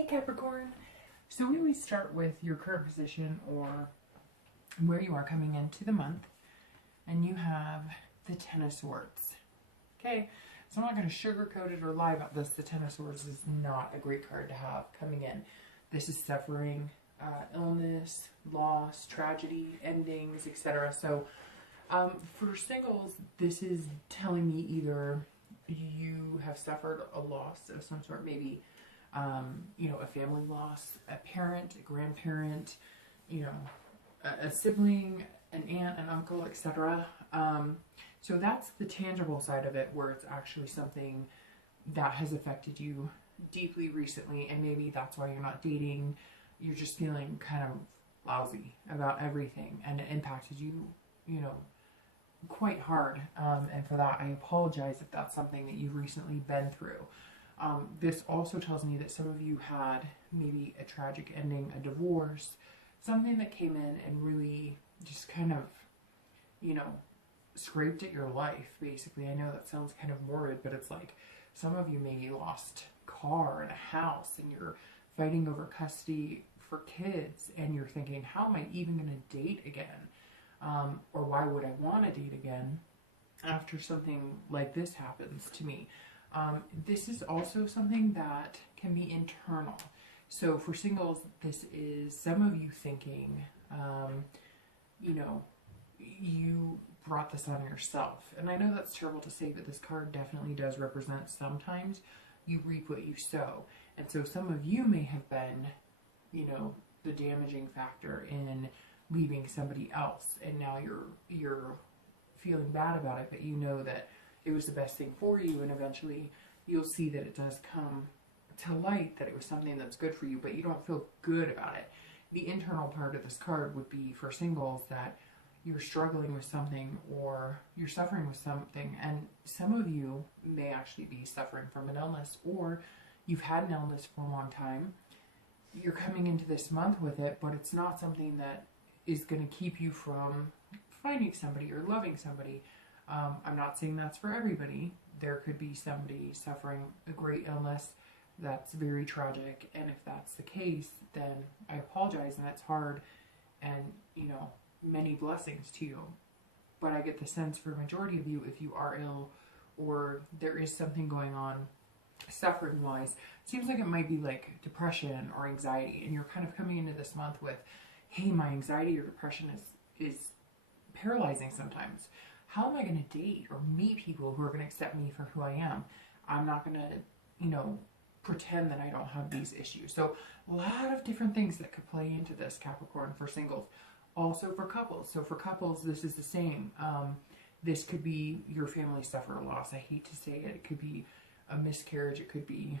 Hey Capricorn. So we always start with your current position or where you are coming into the month, and you have the Ten of Swords. Okay, so I'm not going to sugarcoat it or lie about this. The Ten of Swords is not a great card to have coming in. This is suffering, illness, loss, tragedy, endings, etc. So for singles, this is telling me either you have suffered a loss of some sort, maybe a family loss, a parent, a grandparent, a sibling, an aunt, an uncle, etc. So that's the tangible side of it, where it's actually something that has affected you deeply recently, and maybe that's why you're not dating. You're just feeling kind of lousy about everything, and it impacted you, quite hard. And for that, I apologize if that's something that you've recently been through. This also tells me that some of you had maybe a tragic ending, a divorce, something that came in and really just kind of, scraped at your life, basically. I know that sounds kind of morbid, but it's like some of you maybe lost a car and a house, and you're fighting over custody for kids, and you're thinking, how am I even going to date again? Or why would I want to date again after something like this happens to me? This is also something that can be internal. So for singles, this is some of you thinking, you brought this on yourself. And I know that's terrible to say, but this card definitely does represent sometimes you reap what you sow. And so some of you may have been, the damaging factor in leaving somebody else. And now you're feeling bad about it, but you know that it was the best thing for you, and eventually you'll see that it does come to light that it was something that's good for you, but you don't feel good about it. The internal part of this card would be for singles that you're struggling with something, or you're suffering with something, and some of you may actually be suffering from an illness, or you've had an illness for a long time. You're coming into this month with it, but it's not something that is going to keep you from finding somebody or loving somebody. I'm not saying that's for everybody. There could be somebody suffering a great illness that's very tragic, and if that's the case, then I apologize, and it's hard, and many blessings to you. But I get the sense for a majority of you, if you are ill or there is something going on suffering wise, seems like it might be like depression or anxiety, and you're kind of coming into this month with, hey, my anxiety or depression is paralyzing sometimes. How am I going to date or meet people who are going to accept me for who I am? I'm not going to, pretend that I don't have these issues. So a lot of different things that could play into this, Capricorn, for singles. Also for couples. So for couples, this is the same. This could be your family suffer a loss. I hate to say it. It could be a miscarriage. It could be,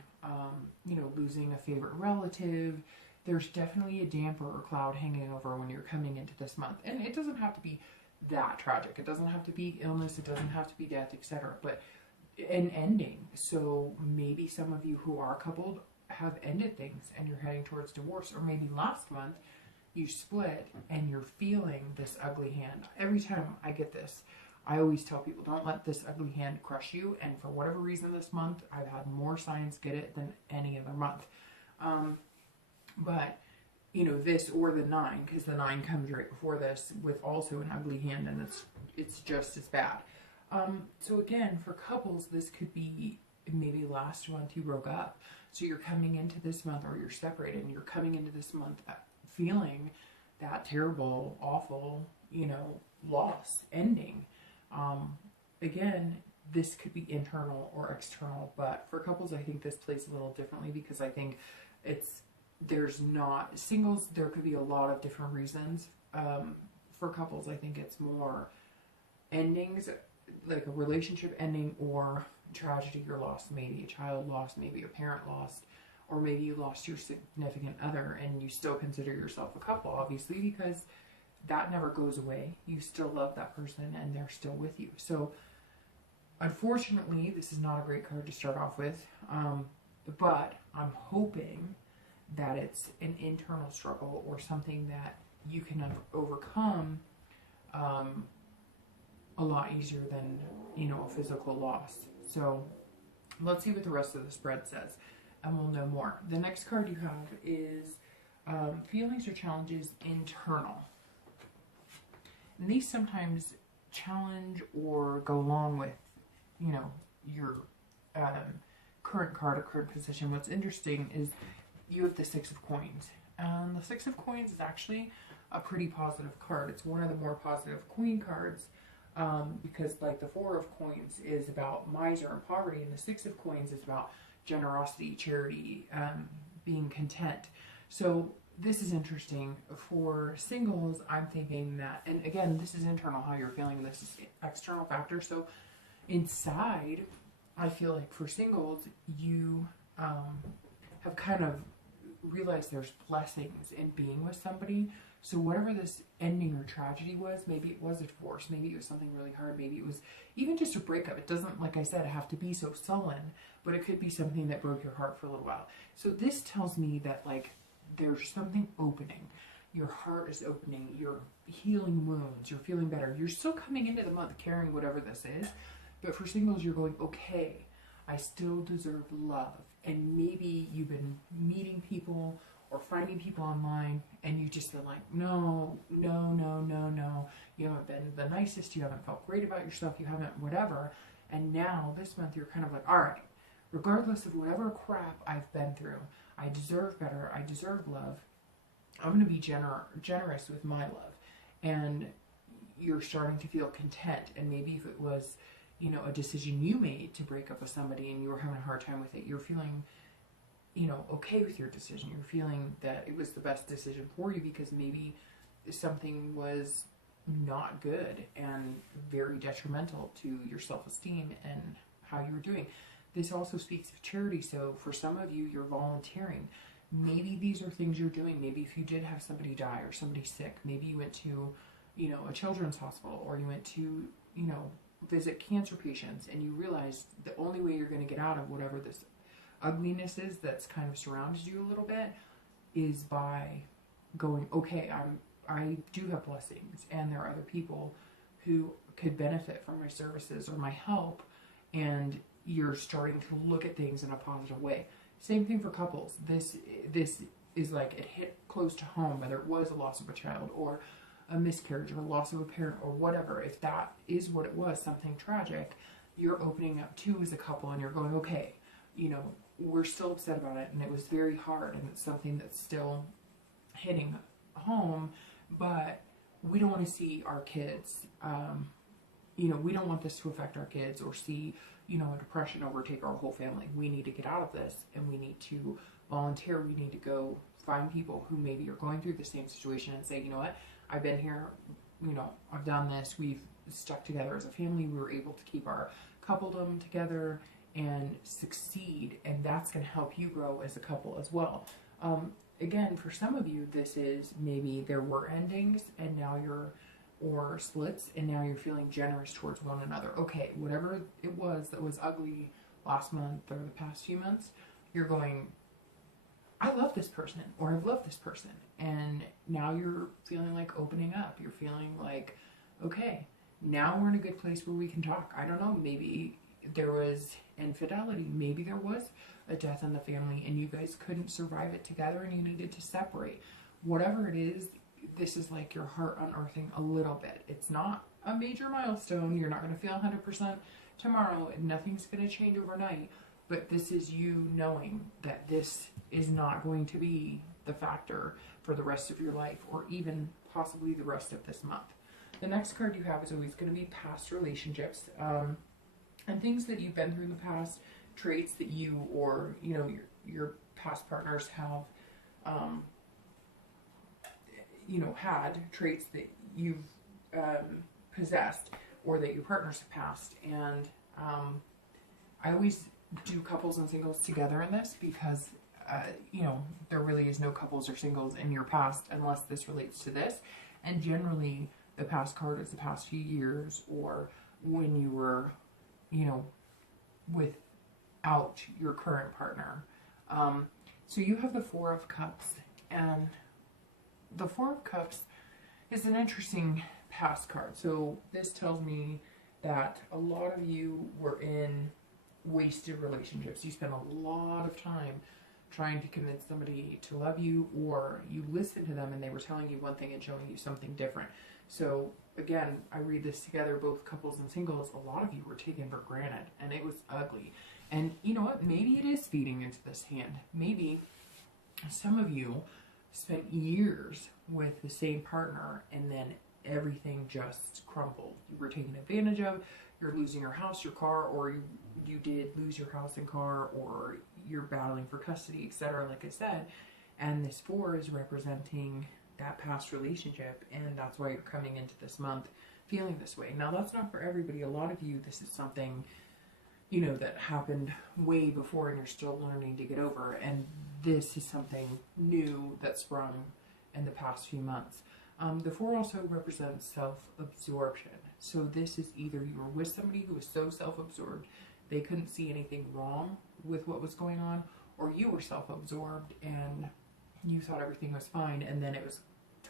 losing a favorite relative. There's definitely a damper or cloud hanging over when you're coming into this month. And it doesn't have to be that tragic. It doesn't have to be illness. It doesn't have to be death, etc. But an ending. So maybe some of you who are coupled have ended things and you're heading towards divorce. Or maybe last month you split and you're feeling this ugly hand. Every time I get this, I always tell people, don't let this ugly hand crush you. And for whatever reason this month, I've had more signs get it than any other month. But this or the 9, because the 9 comes right before this with also an ugly hand, and it's just as bad. So again, for couples, this could be maybe last month you broke up. So you're coming into this month, or you're separated, and you're coming into this month feeling that terrible, awful, loss, ending. Again, this could be internal or external, but for couples, I think this plays a little differently, because I think there's not singles. There could be a lot of different reasons. For couples, I think it's more endings, like a relationship ending, or tragedy or loss, maybe a child lost, maybe a parent lost, or maybe you lost your significant other and you still consider yourself a couple, obviously, because that never goes away. You still love that person and they're still with you. So unfortunately, this is not a great card to start off with, but I'm hoping that it's an internal struggle or something that you can overcome a lot easier than, a physical loss. So let's see what the rest of the spread says. and we'll know more. The next card you have is feelings or challenges internal. And these sometimes challenge or go along with, you know, your current card or current position. What's interesting is you have the Six of Coins. And the Six of Coins is actually a pretty positive card. It's one of the more positive Queen cards because like the Four of Coins is about miser and poverty, and the Six of Coins is about generosity, charity, being content. So this is interesting. For singles, I'm thinking that, and again, this is internal, how you're feeling. This is external factor. So inside, I feel like for singles, you have kind of realized there's blessings in being with somebody. So whatever this ending or tragedy was, maybe it was a divorce, maybe it was something really hard, maybe it was even just a breakup. It doesn't, like I said, have to be so sullen, but it could be something that broke your heart for a little while. So this tells me that like there's something opening. Your heart is opening. You're healing wounds. You're feeling better. You're still coming into the month carrying whatever this is. But for singles, you're going, okay, I still deserve love. And maybe you've been meeting people or finding people online and you just been like, no. You haven't been the nicest. You haven't felt great about yourself. You haven't whatever. And now this month you're kind of like, all right, regardless of whatever crap I've been through, I deserve better. I deserve love. I'm going to be generous with my love. And you're starting to feel content. And maybe if it was, you know, a decision you made to break up with somebody and you were having a hard time with it, you're feeling, you know, okay with your decision. You're feeling that it was the best decision for you because maybe something was not good and very detrimental to your self-esteem and how you were doing. This also speaks of charity. So for some of you, you're volunteering. Maybe these are things you're doing. Maybe if you did have somebody die or somebody sick, maybe you went to, you know, a children's hospital, or you went to, you know, visit cancer patients, and you realized the only way you're going to get out of whatever this ugliness is that's kind of surrounded you a little bit is by going, okay, I do have blessings, and there are other people who could benefit from my services or my help, and you're starting to look at things in a positive way. Same thing for couples. This is like it hit close to home, whether it was a loss of a child or a miscarriage or a loss of a parent or whatever. If that is what it was, something tragic, you're opening up to as a couple and you're going, okay, you know, we're still upset about it and it was very hard and it's something that's still hitting home, but we don't want to see our kids, you know, we don't want this to affect our kids or see, you know, a depression overtake our whole family. We need to get out of this and we need to volunteer. We need to go find people who maybe are going through the same situation and say, you know what, I've been here, you know, I've done this, we've stuck together as a family, we were able to keep our coupledom together and succeed, and that's going to help you grow as a couple as well. Again, for some of you, this is maybe there were endings and now you're, or splits, and now you're feeling generous towards one another. Okay, whatever it was that was ugly last month or the past few months, you're going, I love this person, or I've loved this person. And now you're feeling like opening up. You're feeling like, okay, now we're in a good place where we can talk. I don't know, maybe there was infidelity. Maybe there was a death in the family and you guys couldn't survive it together and you needed to separate. Whatever it is, this is like your heart unearthing a little bit. It's not a major milestone. You're not going to feel 100% tomorrow. Nothing's going to change overnight. But this is you knowing that this is not going to be the factor for the rest of your life or even possibly the rest of this month. The next card you have is always going to be past relationships and things that you've been through in the past, traits that you or, you know, your past partners have, you know, had traits that you've possessed or that your partners have passed. And I always do couples and singles together in this because, you know, there really is no couples or singles in your past unless this relates to this. And generally, the past card is the past few years or when you were, you know, without your current partner. So you have the Four of Cups, and the Four of Cups is an interesting past card. So this tells me that a lot of you were in wasted relationships. You spend a lot of time trying to convince somebody to love you, or you listen to them and they were telling you one thing and showing you something different. So again, I read this together, both couples and singles. A lot of you were taken for granted, and it was ugly. And you know what? Maybe it is feeding into this hand. Maybe some of you spent years with the same partner and then everything just crumbled. You were taken advantage of, you're losing your house, your car, or you did lose your house and car, or you're battling for custody, etc. like I said. And this 4 is representing that past relationship, and that's why you're coming into this month feeling this way. Now, that's not for everybody. A lot of you, this is something, you know, that happened way before and you're still learning to get over, and this is something new that sprung in the past few months. The 4 also represents self-absorption. So this is either you were with somebody who was so self-absorbed they couldn't see anything wrong with what was going on, or you were self-absorbed and you thought everything was fine, and then it was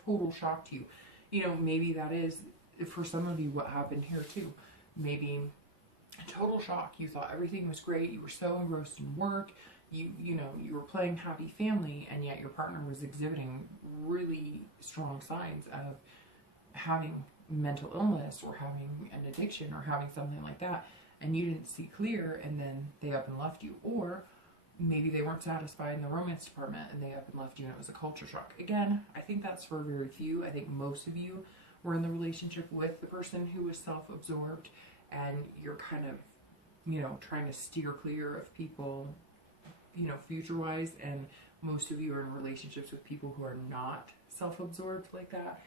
total shock to you. You know, maybe that is, for some of you, what happened here too. Maybe total shock. You thought everything was great. You were so engrossed in work. You know, you were playing happy family, and yet your partner was exhibiting really strong signs of having mental illness or having an addiction or having something like that, and you didn't see clear, and then they up and left you. Or maybe they weren't satisfied in the romance department and they up and left you, and it was a culture shock. Again, I think that's for very few. I think most of you were in the relationship with the person who was self-absorbed, and you're kind of, you know, trying to steer clear of people, you know, future-wise, and most of you are in relationships with people who are not self-absorbed like that.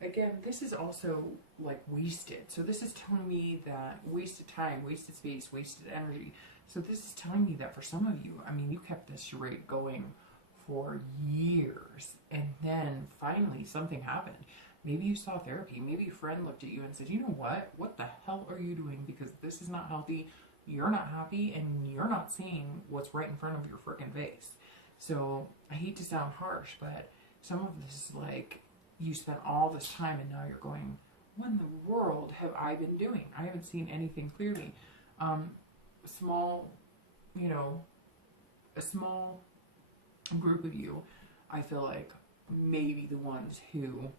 Again, this is also like wasted. So this is telling me that wasted time, wasted space, wasted energy. So this is telling me that for some of you, I mean, you kept this charade going for years, and then finally something happened. Maybe you saw therapy. Maybe a friend looked at you and said, you know what the hell are you doing? Because this is not healthy. You're not happy, and you're not seeing what's right in front of your freaking face. So I hate to sound harsh, but some of this is like, you spent all this time and now you're going, what in the world have I been doing? I haven't seen anything clearly. You know, a small group of you, I feel like, maybe the ones who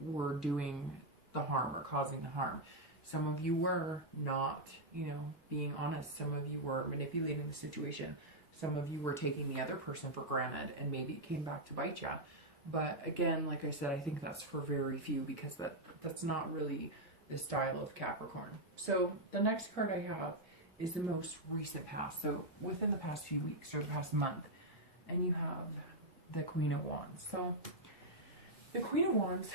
were doing the harm or causing the harm. Some of you were not, you know, being honest. Some of you were manipulating the situation. Some of you were taking the other person for granted, and maybe it came back to bite you. But again, like I said, I think that's for very few, because that's not really the style of Capricorn. So the next card I have is the most recent past. So within the past few weeks or the past month. And you have the Queen of Wands. So the Queen of Wands,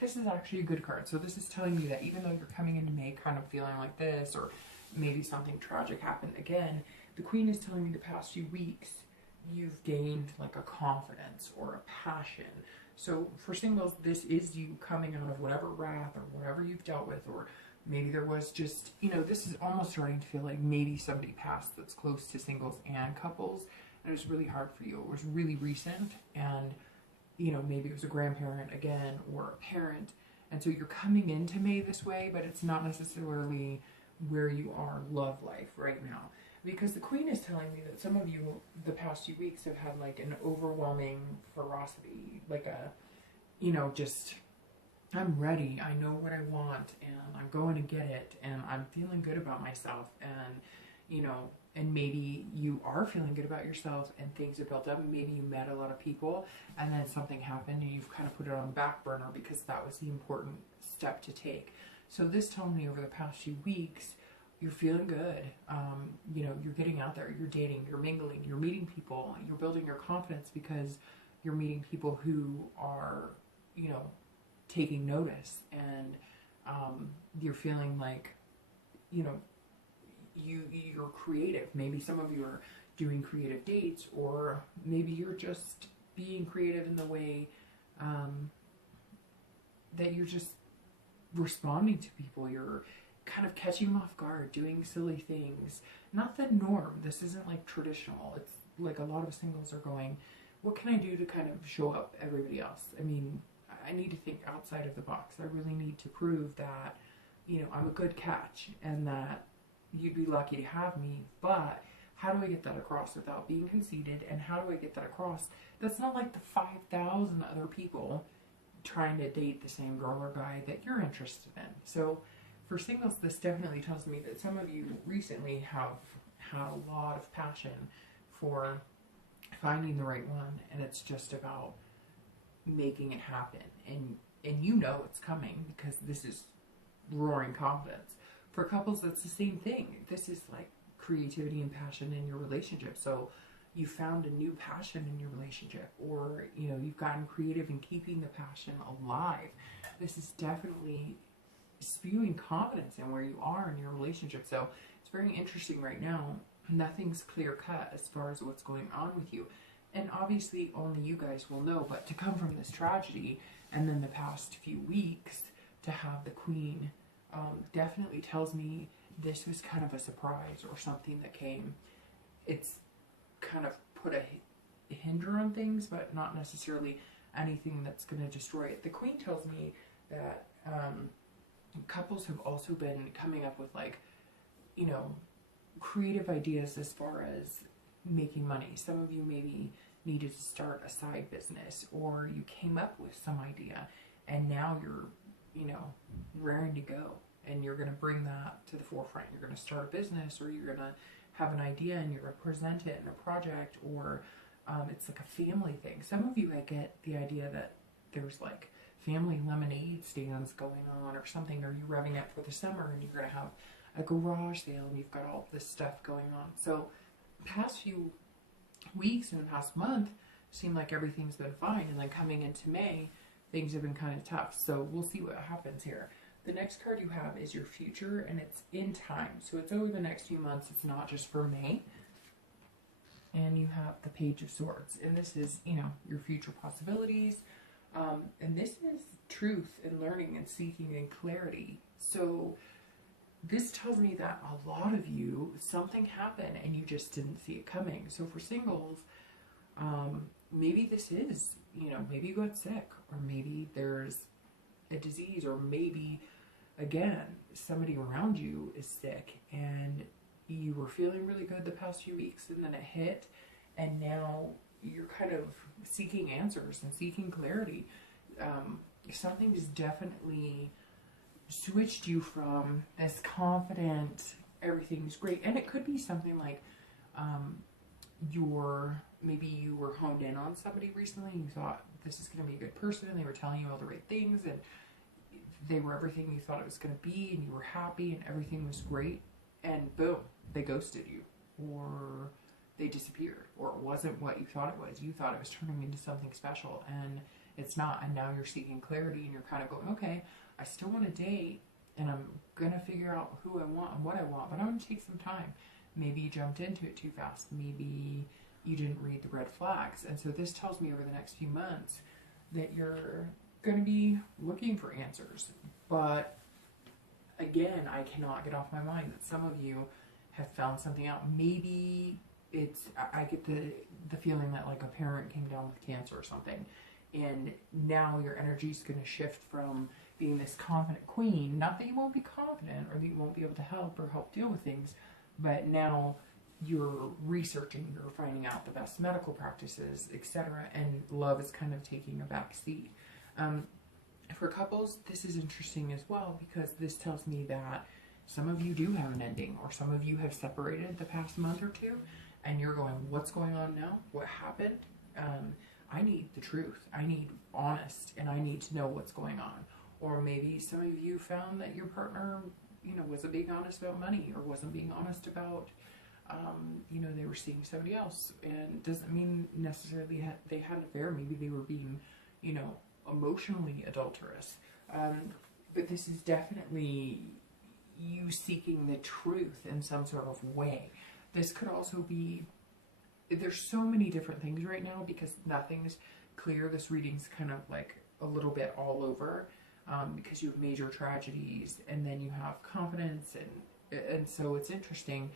this is actually a good card. So this is telling you that even though you're coming into May kind of feeling like this, or maybe something tragic happened again, the Queen is telling me the past few weeks you've gained like a confidence or a passion. So for singles, this is you coming out of whatever wrath or whatever you've dealt with, or maybe there was just, you know, this is almost starting to feel like maybe somebody passed that's close to singles and couples, and it was really hard for you. It was really recent, and, you know, maybe it was a grandparent again or a parent, and so you're coming into May this way, but it's not necessarily where you are love life right now. Because the Queen is telling me that some of you, the past few weeks, have had like an overwhelming ferocity, like a, you know, just, I'm ready, I know what I want, and I'm going to get it, and I'm feeling good about myself, and, you know, and maybe you are feeling good about yourself, and things have built up, and maybe you met a lot of people, and then something happened, and you've kind of put it on the back burner because that was the important step to take. So this told me over the past few weeks, you're feeling good, you know, you're getting out there, you're dating, you're mingling, you're meeting people, you're building your confidence because you're meeting people who are, you know, taking notice, and you're feeling like, you know, you're creative. Maybe some of you are doing creative dates, or maybe you're just being creative in the way that you're just responding to people. You're kind of catching them off guard, doing silly things. Not the norm. This isn't like traditional. It's like a lot of singles are going, what can I do to kind of show up everybody else? I mean, I need to think outside of the box. I really need to prove that, you know, I'm a good catch, and that, you'd be lucky to have me, but how do I get that across without being conceited? And how do I get that across? That's not like the 5,000 other people trying to date the same girl or guy that you're interested in. So for singles, this definitely tells me that some of you recently have had a lot of passion for finding the right one, and it's just about making it happen. And you know it's coming because this is roaring confidence. For couples, that's the same thing. This is like creativity and passion in your relationship. So you found a new passion in your relationship, or you know, you've gotten creative in keeping the passion alive. This is definitely spewing confidence in where you are in your relationship. So it's very interesting right now. Nothing's clear cut as far as what's going on with you. And obviously only you guys will know, but to come from this tragedy and then the past few weeks to have the Queen definitely tells me this was kind of a surprise or something that came. It's kind of put a hinder on things, but not necessarily anything that's going to destroy it. The Queen tells me that couples have also been coming up with, like, you know, creative ideas as far as making money. Some of you maybe needed to start a side business, or you came up with some idea and now you're, you know, raring to go, and you're going to bring that to the forefront. You're going to start a business, or you're going to have an idea and you're going to present it in a project, or it's like a family thing. Some of you, I get the idea that there's like family lemonade stands going on or something, or you're revving up for the summer and you're going to have a garage sale and you've got all this stuff going on. So past few weeks and the past month seem like everything's been fine, and then coming into May, things have been kind of tough. So we'll see what happens here. The next card you have is your future, and it's in time. So it's over the next few months. It's not just for May. And you have the Page of Swords. And this is, you know, your future possibilities. And this is truth and learning and seeking and clarity. So this tells me that a lot of you, something happened and you just didn't see it coming. So for singles, maybe this is, you know, maybe you got sick, or maybe there's a disease, or maybe, again, somebody around you is sick and you were feeling really good the past few weeks and then it hit, and now you're kind of seeking answers and seeking clarity. Something's definitely switched you from this confident, everything's great, and it could be something like maybe you were honed in on somebody recently and you thought this is going to be a good person, and they were telling you all the right things and they were everything you thought it was going to be, and you were happy and everything was great, and boom, they ghosted you, or they disappeared, or it wasn't what you thought it was. You thought it was turning into something special, and it's not. And now you're seeking clarity, and you're kind of going, okay, I still want to date, and I'm going to figure out who I want and what I want, but I'm going to take some time. Maybe you jumped into it too fast. Maybe you didn't read the red flags. And so this tells me over the next few months that you're going to be looking for answers. But again, I cannot get off my mind that some of you have found something out. Maybe it's, I get the feeling that like a parent came down with cancer or something, and now your energy is going to shift from being this confident queen. Not that you won't be confident or that you won't be able to help or help deal with things, but now you're researching, you're finding out the best medical practices, etc., and love is kind of taking a back seat. For couples, this is interesting as well, because this tells me that some of you do have an ending, or some of you have separated the past month or two, and you're going, what's going on now? What happened? I need the truth. I need honest, and I need to know what's going on. Or maybe some of you found that your partner, you know, wasn't being honest about money, or wasn't being honest about, you know, they were seeing somebody else. And doesn't mean necessarily they had an affair. Maybe they were being, you know, emotionally adulterous. But this is definitely you seeking the truth in some sort of way. This could also be, there's so many different things right now because nothing's clear. This reading's kind of like a little bit all over, because you have major tragedies and then you have confidence, and so it's interesting.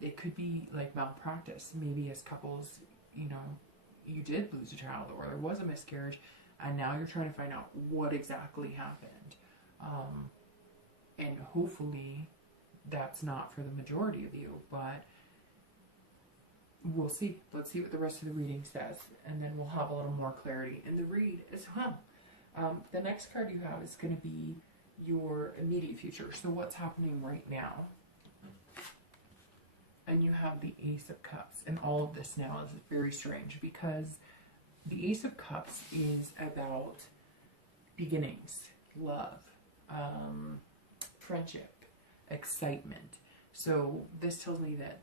It could be like malpractice. Maybe as couples, you know, you did lose a child, or there was a miscarriage, and now you're trying to find out what exactly happened. And hopefully that's not for the majority of you, but we'll see. Let's see what the rest of the reading says, and then we'll have a little more clarity in the read as well. The next card you have is going to be your immediate future. So what's happening right now? And you have the Ace of Cups. And all of this now is very strange because the Ace of Cups is about beginnings, love, friendship, excitement. So this tells me that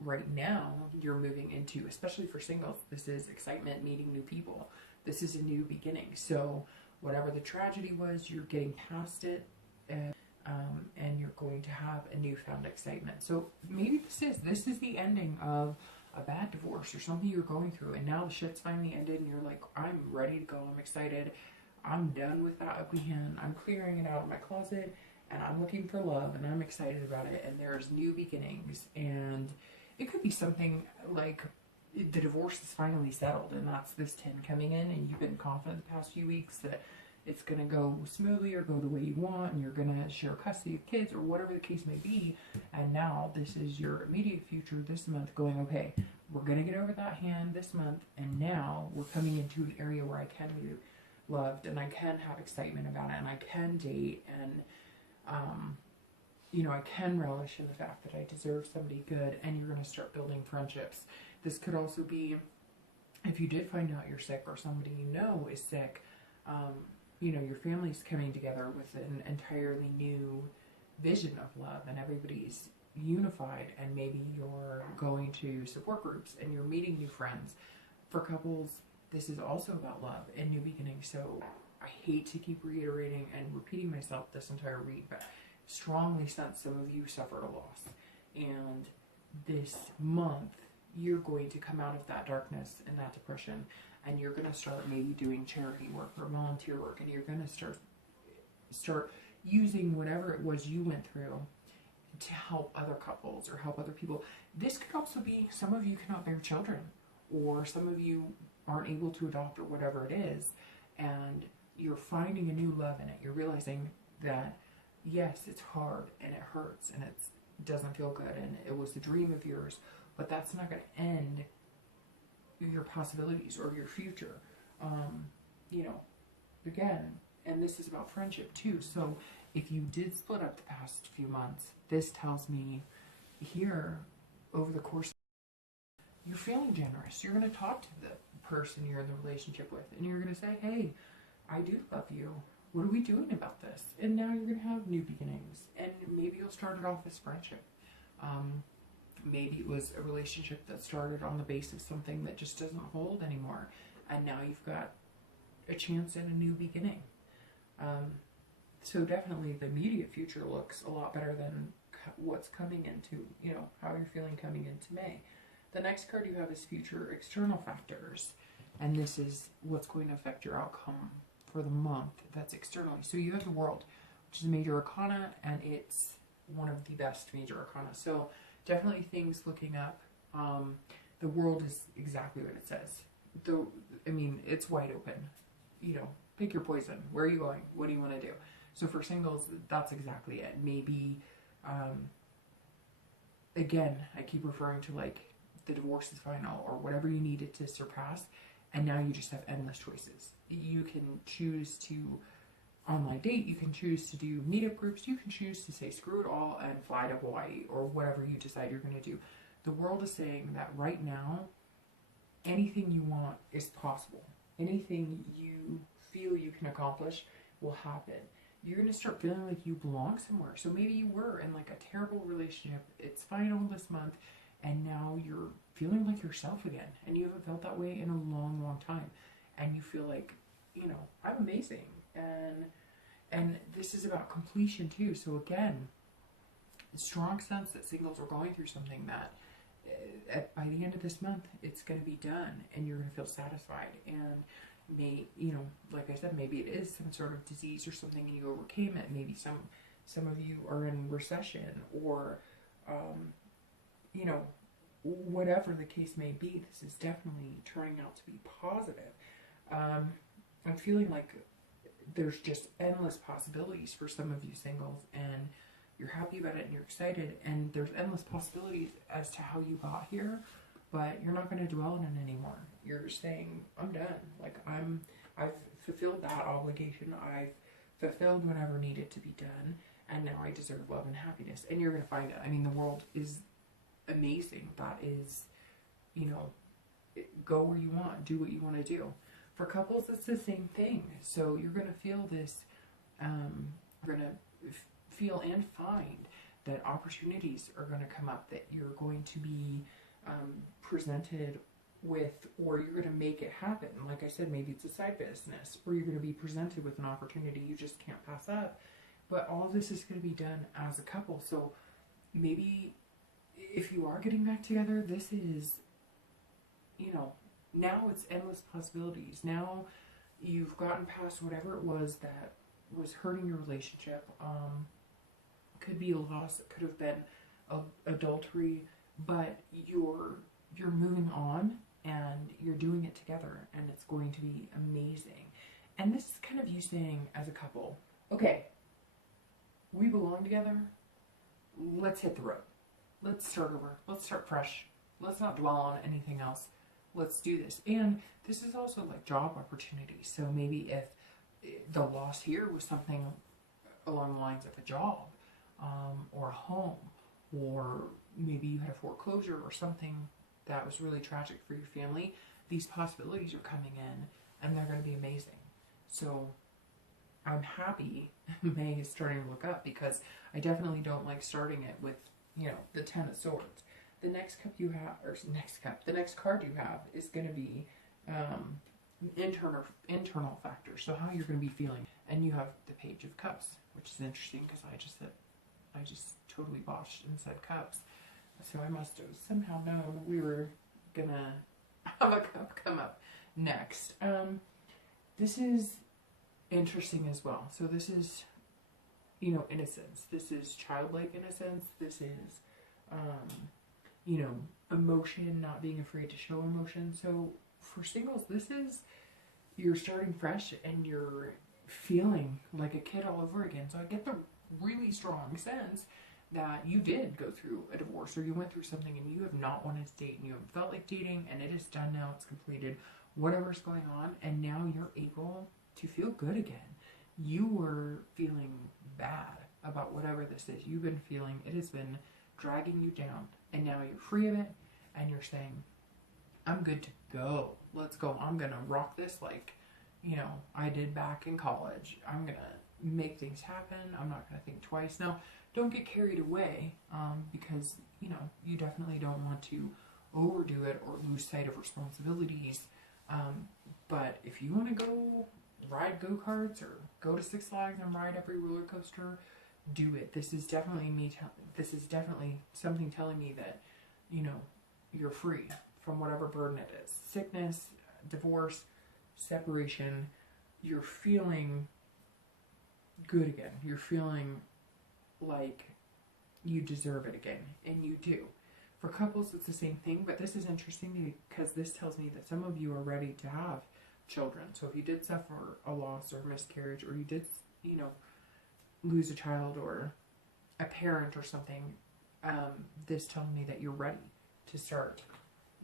right now you're moving into, especially for singles, this is excitement, meeting new people. This is a new beginning. So whatever the tragedy was, you're getting past it, and you're going to have a newfound excitement. So maybe this is the ending of a bad divorce or something you're going through, and now the shit's finally ended and you're like, I'm ready to go, I'm excited, I'm done with that ugly hand, I'm clearing it out of my closet, and I'm looking for love, and I'm excited about it, and there's new beginnings. And it could be something like the divorce is finally settled, and that's this 10 coming in, and you've been confident the past few weeks that it's going to go smoothly or go the way you want, and you're going to share custody of kids or whatever the case may be. And now this is your immediate future this month going, okay, we're going to get over that hand this month, and now we're coming into an area where I can be loved, and I can have excitement about it, and I can date, and you know, I can relish in the fact that I deserve somebody good, and you're going to start building friendships. This could also be if you did find out you're sick or somebody you know is sick. You know, your family's coming together with an entirely new vision of love, and everybody's unified, and maybe you're going to support groups and you're meeting new friends. For couples, this is also about love and new beginnings. So I hate to keep reiterating and repeating myself this entire read, but strongly sense some of you suffered a loss, and this month you're going to come out of that darkness and that depression, and you're going to start maybe doing charity work or volunteer work, and you're going to start using whatever it was you went through to help other couples or help other people. This could also be some of you cannot bear children, or some of you aren't able to adopt, or whatever it is, and you're finding a new love in it. You're realizing that yes, it's hard and it hurts and it doesn't feel good, and it was a dream of yours, but that's not going to end your possibilities or your future. You know, again, and this is about friendship too. So if you did split up the past few months, this tells me here over the course, you're feeling generous. You're going to talk to the person you're in the relationship with, and you're going to say, hey, I do love you. What are we doing about this? And now you're going to have new beginnings, and maybe you'll start it off as friendship. Maybe it was a relationship that started on the base of something that just doesn't hold anymore, and now you've got a chance at a new beginning. So definitely the immediate future looks a lot better than what's coming into, you know, how you're feeling coming into May. The next card you have is future external factors, and this is what's going to affect your outcome for the month. That's externally. So you have the World, which is a major arcana, and it's one of the best major arcana. So definitely things looking up. The World is exactly what it says. I mean, it's wide open. You know, pick your poison. Where are you going? What do you want to do? So for singles, that's exactly it. Maybe, again, I keep referring to like the divorce is final or whatever you needed to surpass, and now you just have endless choices. You can choose to online date, you can choose to do meetup groups, you can choose to say screw it all and fly to Hawaii or whatever you decide you're going to do. The World is saying that right now, anything you want is possible. Anything you feel you can accomplish will happen. You're going to start feeling like you belong somewhere. So maybe you were in like a terrible relationship, it's final this month, and now you're feeling like yourself again, and you haven't felt that way in a long, long time, and you feel like, you know, I'm amazing, and this is about completion too. So again, a strong sense that singles are going through something that by the end of this month it's going to be done, and you're going to feel satisfied. And you know, like I said, maybe it is some sort of disease or something and you overcame it. Maybe some of you are in recession, or you know, whatever the case may be, this is definitely turning out to be positive. I'm feeling like there's just endless possibilities for some of you singles, and you're happy about it and you're excited, and there's endless possibilities as to how you got here, but you're not going to dwell on it anymore. You're saying, I'm done. Like, I've fulfilled that obligation. I've fulfilled whatever needed to be done, and now I deserve love and happiness. And you're going to find it. I mean, the world is amazing. That is, you know, go where you want, do what you want to do. For couples, it's the same thing. So you're going to feel this, you're going to feel and find that opportunities are going to come up, that you're going to be presented with, or you're going to make it happen. Like I said, maybe it's a side business, or you're going to be presented with an opportunity you just can't pass up. But all of this is going to be done as a couple. So maybe if you are getting back together, this is, you know, now it's endless possibilities. Now you've gotten past whatever it was that was hurting your relationship. Could be a loss, it could have been adultery, but you're moving on and you're doing it together, and it's going to be amazing. And this is kind of you saying as a couple, okay, we belong together, let's hit the road. Let's start over. Let's start fresh. Let's not dwell on anything else. Let's do this. And this is also like job opportunities. So maybe if the loss here was something along the lines of a job, or a home, or maybe you had a foreclosure or something that was really tragic for your family, these possibilities are coming in and they're going to be amazing. So I'm happy May is starting to look up, because I definitely don't like starting it with, you know, the Ten of Swords. The next cup you have, or the next card you have is going to be internal factors. So how you're going to be feeling. And you have the Page of Cups, which is interesting because I just totally botched and said cups. So I must have somehow known we were going to have a cup come up next. This is interesting as well. So this is, you know, innocence. This is childlike innocence. This is, you know, emotion, not being afraid to show emotion. So for singles, this is, you're starting fresh and you're feeling like a kid all over again. So I get the really strong sense that you did go through a divorce, or you went through something and you have not wanted to date, and you haven't felt like dating, and it is done now, it's completed, whatever's going on, and now you're able to feel good again. You were feeling bad about whatever this is. You've been feeling, it has been dragging you down, and now you're free of it, and you're saying, I'm good to go. Let's go. I'm going to rock this like, you know, I did back in college. I'm going to make things happen. I'm not going to think twice. Now, don't get carried away, because, you know, you definitely don't want to overdo it or lose sight of responsibilities. But if you want to go ride go-karts or go to Six Flags and ride every roller coaster, do it. This is definitely this is definitely something telling me that, you know, you're free from whatever burden it is. Sickness, divorce, separation. You're feeling good again. You're feeling like you deserve it again, and you do. For couples, it's the same thing, but this is interesting because this tells me that some of you are ready to have children. So if you did suffer a loss or miscarriage, or you did, you know, lose a child or a parent or something, this tells me that you're ready to start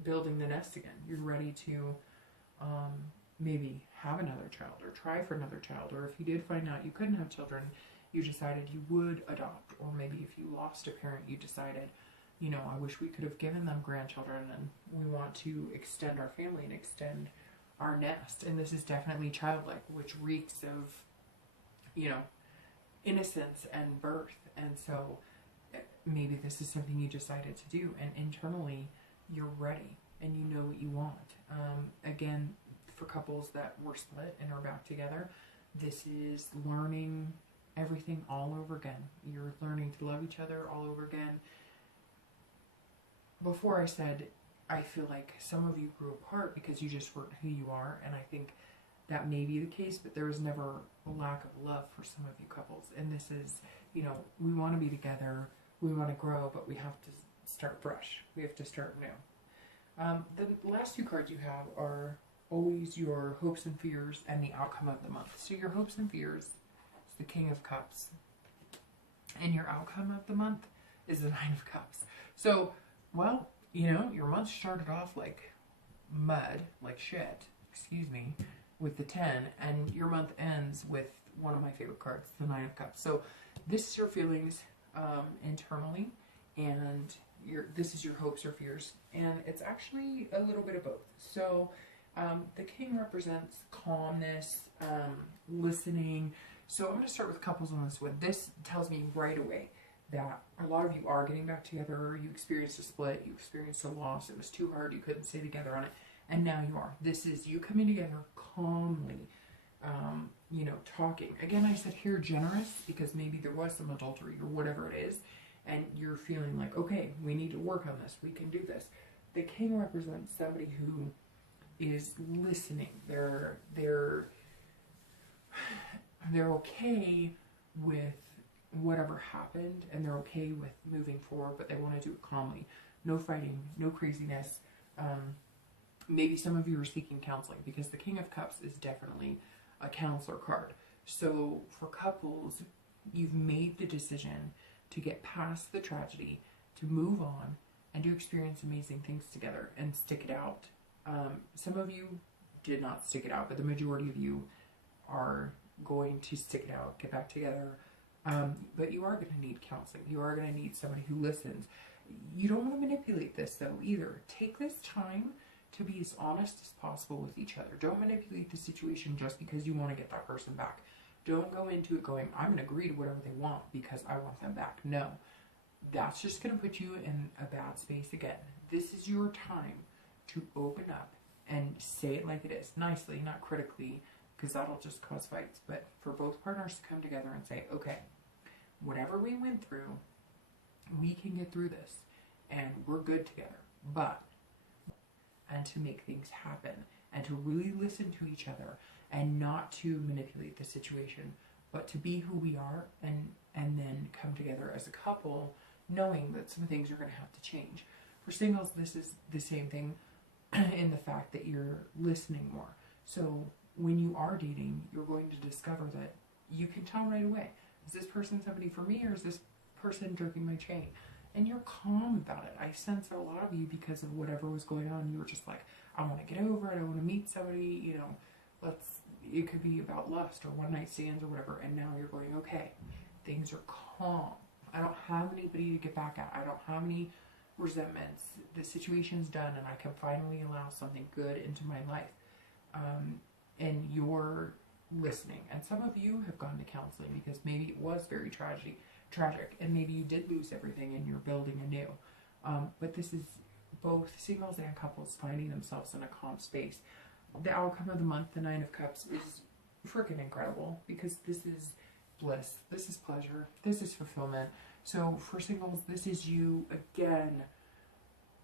building the nest again. You're ready to maybe have another child, or try for another child, or if you did find out you couldn't have children, you decided you would adopt, or maybe if you lost a parent, you decided, you know, I wish we could have given them grandchildren, and we want to extend our family and extend our nest. And this is definitely childlike, which reeks of, you know, innocence and birth. And so maybe this is something you decided to do, and internally you're ready and you know what you want. Again, for couples that were split and are back together, this is learning everything all over again. You're learning to love each other all over again. Before I said, I feel like some of you grew apart because you just weren't who you are, and I think that may be the case, but there was never a lack of love for some of you couples. And this is, you know, we want to be together, we want to grow, but we have to start fresh. We have to start new. The last two cards you have are always your hopes and fears and the outcome of the month. So your hopes and fears is the King of Cups. And your outcome of the month is the Nine of Cups. So, well, you know, your month started off like mud, like shit, excuse me, with the 10, and your month ends with one of my favorite cards, the Nine of Cups. So this is your feelings internally, and this is your hopes or fears, and it's actually a little bit of both. So the King represents calmness, listening. So I'm going to start with couples on this one. This tells me right away that a lot of you are getting back together. You experienced a split, you experienced a loss, it was too hard, you couldn't stay together on it, and now you are. This is you coming together calmly, you know, talking. Again, I said here generous because maybe there was some adultery or whatever it is, and you're feeling like, okay, we need to work on this, we can do this. The King represents somebody who is listening. They're okay with whatever happened, and they're okay with moving forward, but they want to do it calmly. No fighting, no craziness. Maybe some of you are seeking counseling, because the King of Cups is definitely a counselor card. So for couples, you've made the decision to get past the tragedy, to move on, and to experience amazing things together and stick it out. Some of you did not stick it out, but the majority of you are going to stick it out, get back together. But you are going to need counseling. You are going to need somebody who listens. You don't want to manipulate this, though, either. Take this time to be as honest as possible with each other. Don't manipulate the situation just because you want to get that person back. Don't go into it going, I'm going to agree to whatever they want because I want them back. No. That's just going to put you in a bad space again. This is your time to open up and say it like it is. Nicely, not critically, because that'll just cause fights. But for both partners to come together and say, okay, whatever we went through, we can get through this, and we're good together. And to make things happen, and to really listen to each other, and not to manipulate the situation, but to be who we are, and then come together as a couple, knowing that some things are going to have to change. For singles, this is the same thing in the fact that you're listening more. So when you are dating, you're going to discover that you can tell right away, is this person somebody for me, or is this person jerking my chain? And you're calm about it. I sense a lot of you, because of whatever was going on, you were just like, I want to get over it, I want to meet somebody, you know, it could be about lust or one night stands or whatever, and now you're going, okay, things are calm. I don't have anybody to get back at. I don't have any resentments. The situation's done, and I can finally allow something good into my life. And you're listening. And some of you have gone to counseling because maybe it was very tragic, and maybe you did lose everything and you're building anew. But this is both singles and couples finding themselves in a calm space. The outcome of the month, the Nine of Cups, is freaking incredible, because this is bliss, this is pleasure, this is fulfillment. So for singles, this is you again.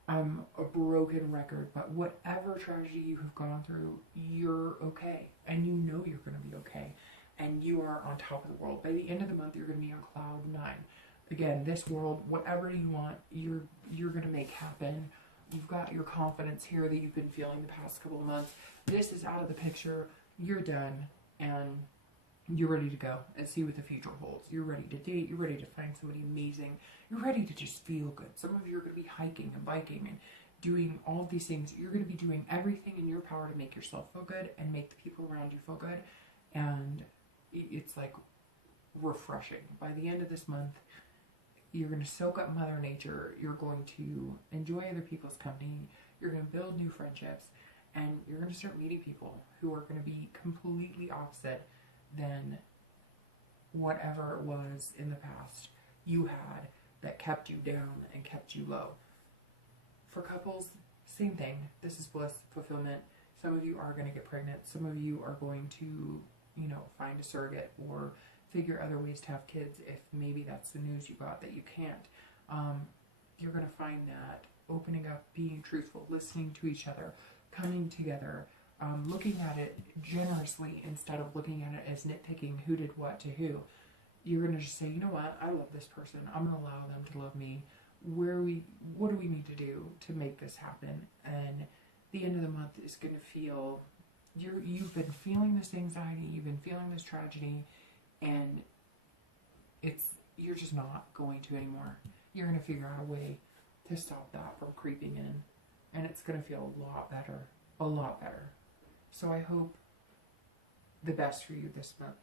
I'm a broken record, but whatever tragedy you have gone through, you're okay, and you know you're going to be okay, and you are on top of the world. By the end of the month, you're going to be on cloud 9. Again, this world, whatever you want, you're going to make happen. You've got your confidence here that you've been feeling the past couple of months. This is out of the picture. You're done, and you're ready to go and see what the future holds. You're ready to date. You're ready to find somebody amazing. You're ready to just feel good. Some of you are going to be hiking and biking and doing all of these things. You're going to be doing everything in your power to make yourself feel good and make the people around you feel good. And it's like refreshing. By the end of this month, you're going to soak up Mother Nature. You're going to enjoy other people's company. You're going to build new friendships. And you're going to start meeting people who are going to be completely opposite than whatever it was in the past you had that kept you down and kept you low. For couples, same thing. This is bliss, fulfillment. Some of you are going to get pregnant. Some of you are going to, you know, find a surrogate or figure other ways to have kids if maybe that's the news you got that you can't. You're going to find that opening up, being truthful, listening to each other, coming together, looking at it generously instead of looking at it as nitpicking who did what to who. You're going to just say, you know what, I love this person. I'm going to allow them to love me. What do we need to do to make this happen? And the end of the month is going to feel, you've been feeling this anxiety, you've been feeling this tragedy, and you're just not going to anymore. You're going to figure out a way to stop that from creeping in. And it's going to feel a lot better. A lot better. So I hope the best for you this month.